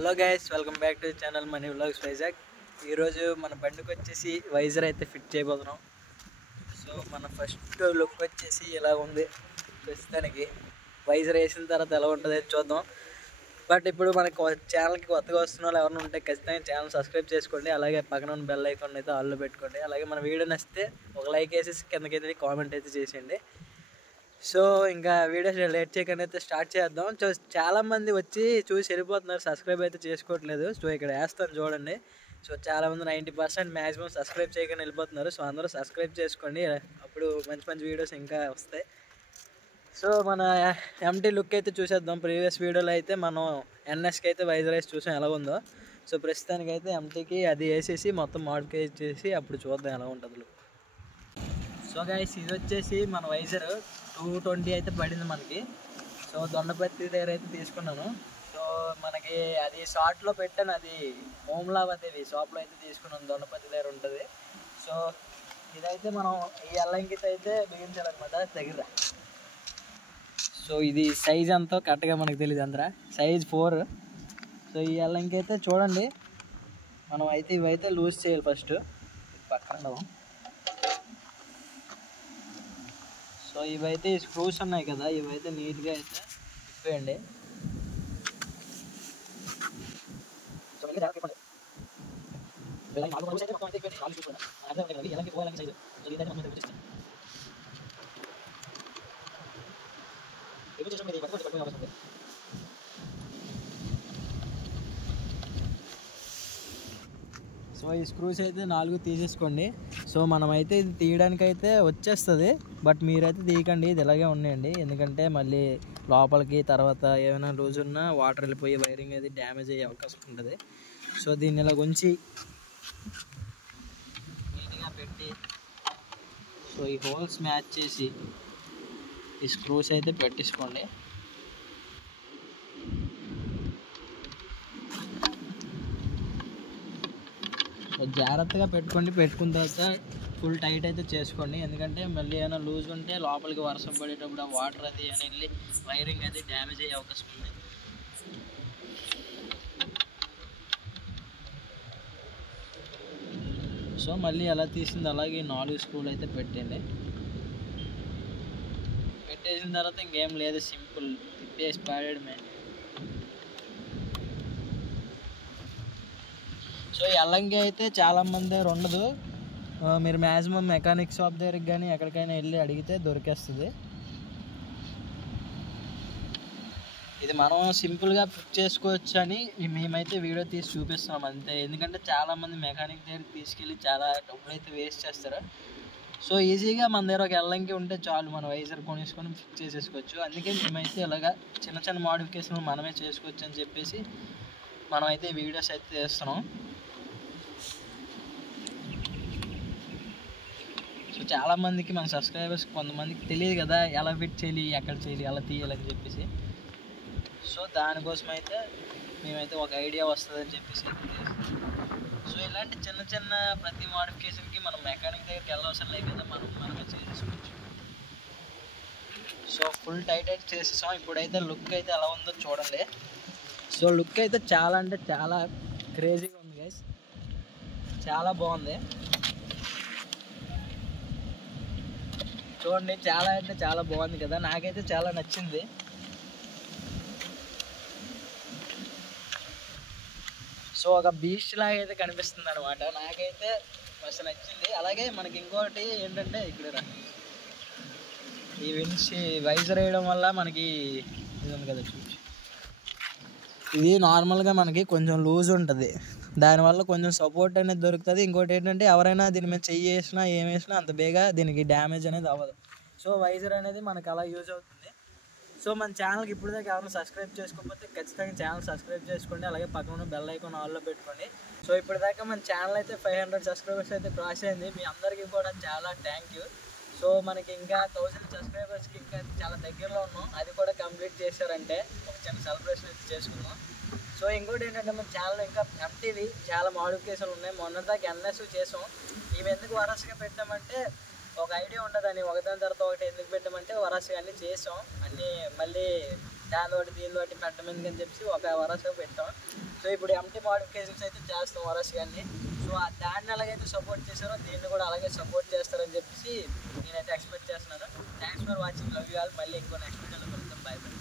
Hello guys, welcome back to channel money vlogs Vizag. ఈరోజు మన బండికి వచ్చేసి వైజర్ అయితే ఫిట్ చేయబోతున్నాం. సో మన ఫస్ట్ లుక్ వచ్చేసి ఇలా ఉంది. ప్రస్తుతానికి వైజర్ వేసిన తర్వాత ఎలా ఉంటుందో చూద్దాం. బట్ ఇప్పుడు మనకు ఛానల్కి కొత్తగా వస్తున్న వాళ్ళు ఎవరైనా ఉంటే ఖచ్చితంగా ఛానల్ సబ్స్క్రైబ్ చేసుకోండి. అలాగే పక్కన ఉన్న బెల్ ఐకాన్ అయితే ఆల్లో పెట్టుకోండి. అలాగే మన వీడియో నచ్చితే ఒక లైక్ వేసేసి కిందకైతే కామెంట్ అయితే చేసేయండి. సో ఇంకా వీడియోస్ లేట్ చేయకుండా అయితే స్టార్ట్ చేద్దాం. సో చాలామంది వచ్చి చూసి వెళ్ళిపోతున్నారు, సబ్స్క్రైబ్ అయితే చేసుకోవట్లేదు. సో ఇక్కడ వేస్తాను చూడండి. సో చాలామంది 90% మ్యాక్సిమం సబ్స్క్రైబ్ చేయకుండా వెళ్ళిపోతున్నారు. సో అందరూ సబ్స్క్రైబ్ చేసుకోండి, అప్పుడు మంచి మంచి వీడియోస్ ఇంకా వస్తాయి. సో మన ఎంటీ లుక్ అయితే చూసేద్దాం. ప్రీవియస్ వీడియోలో అయితే మనం ఎన్ఎస్కి అయితే వైజర్ వేసి చూసాం ఎలా ఉందో. సో ప్రస్తుతానికి అయితే ఎంటీకి అది వేసేసి మొత్తం మాడిఫై చేసి అప్పుడు చూద్దాం ఎలా ఉంటుంది లుక్. సో గైస్, ఇది వచ్చేసి మన వైజర్ 220 అయితే పడింది మనకి. సో దొండపత్తి దగ్గర అయితే తీసుకున్నాను. సో మనకి అది షార్ట్లో పెట్టాను, అది హోమ్లావాదేవి షాప్లో అయితే తీసుకున్నాను, దొండపత్తి దగ్గర ఉంటుంది. సో ఇదైతే మనం ఈ అల్లంకితో అయితే బిగించాలన్నమాట దగ్గర. సో ఇది సైజ్ అంతా కరెక్ట్గా మనకు తెలియదు, అందరా సైజ్ 4. సో ఈ అల్లంకి అయితే చూడండి, మనం అయితే ఇవైతే లూజ్ చేయాలి ఫస్ట్ పక్కన. సో ఇవైతే ఈ స్క్రూస్ ఉన్నాయి కదా, ఇవైతే నీట్గా అయితే తిప్పేయండి. సో సో ఈ స్క్రూస్ అయితే 4 తీసేసుకోండి. సో మనమైతే ఇది తీయడానికి అయితే వచ్చేస్తుంది, బట్ మీరైతే తీయకండి, ఇది ఇలాగే ఉన్నాయండి. ఎందుకంటే మళ్ళీ లోపలికి తర్వాత ఏమైనా లూజ్ ఉన్నా వాటర్ వెళ్ళిపోయి వైరింగ్ అది డ్యామేజ్ అయ్యే అవకాశం ఉంటుంది. సో దీన్ని ఇలా ఉంచి నీట్గా పెట్టి, సో ఈ హోల్స్ మ్యాచ్ చేసి ఈ స్క్రూస్ అయితే పెట్టేసుకోండి. జాగ్రత్తగా పెట్టుకున్న తర్వాత ఫుల్ టైట్ అయితే చేసుకోండి. ఎందుకంటే మళ్ళీ ఏమైనా లూజ్ ఉంటే లోపలికి వర్షం పడేటప్పుడు ఆ వాటర్ అది అని వెళ్ళి వైరింగ్ అది డ్యామేజ్ అయ్యే అవకాశం ఉంది. సో మళ్ళీ ఎలా తీసింది అలాగే 4 స్క్రూలు అయితే పెట్టేసిన తర్వాత ఇంకేం లేదు, సింపుల్ తిప్పేసి పాడేయడమే. సో ఈ అల్లంకి అయితే చాలామంది దగ్గర ఉండదు. మీరు మ్యాక్సిమం మెకానిక్ షాప్ దగ్గరికి కానీ ఎక్కడికైనా వెళ్ళి అడిగితే దొరికేస్తుంది. ఇది మనం సింపుల్గా ఫిట్ చేసుకోవచ్చు అని మేమైతే వీడియో తీసి చూపిస్తున్నాం అంతే. ఎందుకంటే చాలామంది మెకానిక్ దగ్గరికి తీసుకెళ్ళి చాలా డబ్బులు అయితే వేస్ట్ చేస్తారు. సో ఈజీగా మన దగ్గర ఒక అల్లంకి ఉంటే చాలు, మన వైజర్ కొనేసుకొని ఫిట్ చేసేసుకోవచ్చు. అందుకే మేమైతే ఇలాగా చిన్న చిన్న మోడిఫికేషన్ మనమే చేసుకోవచ్చు అని చెప్పేసి మనమైతే వీడియోస్ అయితే చేస్తున్నాం. సో చాలామందికి మన సబ్స్క్రైబర్స్ కొంతమందికి తెలియదు కదా ఎలా ఫిట్ చేయాలి, ఎక్కడ చేయాలి, ఎలా తీయాలని చెప్పేసి. సో దానికోసం అయితే మేమైతే ఒక ఐడియా వస్తుందని చెప్పేసి. సో ఇలాంటి చిన్న చిన్న ప్రతి మోడిఫికేషన్కి మనం మెకానిక్ దగ్గరికి వెళ్ళవసరం లేదు కదా, మనమే చేసేసుకోవచ్చు. సో ఫుల్ టైట్ అయితే చేసేసాం. ఇప్పుడైతే లుక్ అయితే ఎలా ఉందో చూడండి. సో లుక్ అయితే చాలా అంటే చాలా క్రేజీగా ఉంది గైస్, చాలా బాగుంది చూడండి. చాలా అంటే చాలా బాగుంది కదా, నాకైతే చాలా నచ్చింది. సో ఒక బీచ్ లాగా అయితే కనిపిస్తుంది అనమాట, నాకైతే మస్తు నచ్చింది. అలాగే మనకి ఇంకోటి ఏంటంటే ఇక్కడ ఈ వైజర్ వేయడం వల్ల మనకి ఇది ఉంది కదా, ఇది నార్మల్గా మనకి కొంచెం లూజ్ ఉంటుంది, దానివల్ల కొంచెం సపోర్ట్ అనేది దొరుకుతుంది. ఇంకోటి ఏంటంటే ఎవరైనా దీని మీద చెయ్యి వేసినా ఏం వేసినా అంత బేగా దీనికి డ్యామేజ్ అనేది అవ్వదు. సో వైజర్ అనేది మనకు అలా యూజ్ అవుతుంది. సో మన ఛానల్కి ఇప్పుడు దాకా ఎవరైనా సబ్స్క్రైబ్ చేసుకోకపోతే ఖచ్చితంగా ఛానల్ సబ్స్క్రైబ్ చేసుకోండి. అలాగే పక్కన ఉన్న బెల్ ఐకాన్ ఆల్లో పెట్టుకోండి. సో ఇప్పటిదాకా మన ఛానల్ అయితే 500 సబ్స్క్రైబర్స్ అయితే క్రాస్ అయింది. మీ అందరికీ కూడా చాలా థ్యాంక్ యూ. సో మనకి ఇంకా 1000 సబ్స్క్రైబర్స్కి ఇంకా చాలా దగ్గరలో ఉన్నాం, అది కూడా కంప్లీట్ చేశారంటే ఒక చిన్న సెలబ్రేషన్ అయితే చేసుకుందాం. సో ఇంకోటి ఏంటంటే మన ఛానల్ ఇంకా ఎంటీవి చాలా మోడిఫికేషన్లు ఉన్నాయి. మొన్నదాకా ఎన్ఎస్ చేసాం, ఇవి ఎందుకు వరసగా పెట్టామంటే ఒక ఐడియా ఉండదని, ఒకదాని తర్వాత ఒకటి ఎందుకు పెట్టామంటే వరసగా అన్నీ చేసాం, అన్నీ మళ్ళీ దాని ఒకటి దీని ఒకటి పెట్టడం ఎందుకని చెప్పి ఒక వరసగా పెట్టాం. సో ఇప్పుడు ఎంటీ మోడిఫికేషన్స్ అయితే చేస్తాం వరస్ కానీ. సో దాన్ని ఎలాగైతే సపోర్ట్ చేశారో దీన్ని కూడా అలాగే సపోర్ట్ చేస్తారని చెప్పేసి నేనైతే ఎక్స్పెక్ట్ చేస్తున్నాను. Thanks for watching, love you all. మళ్ళీ ఇంకో నెక్స్ట్ వీడియోలో కలుద్దాం. By by.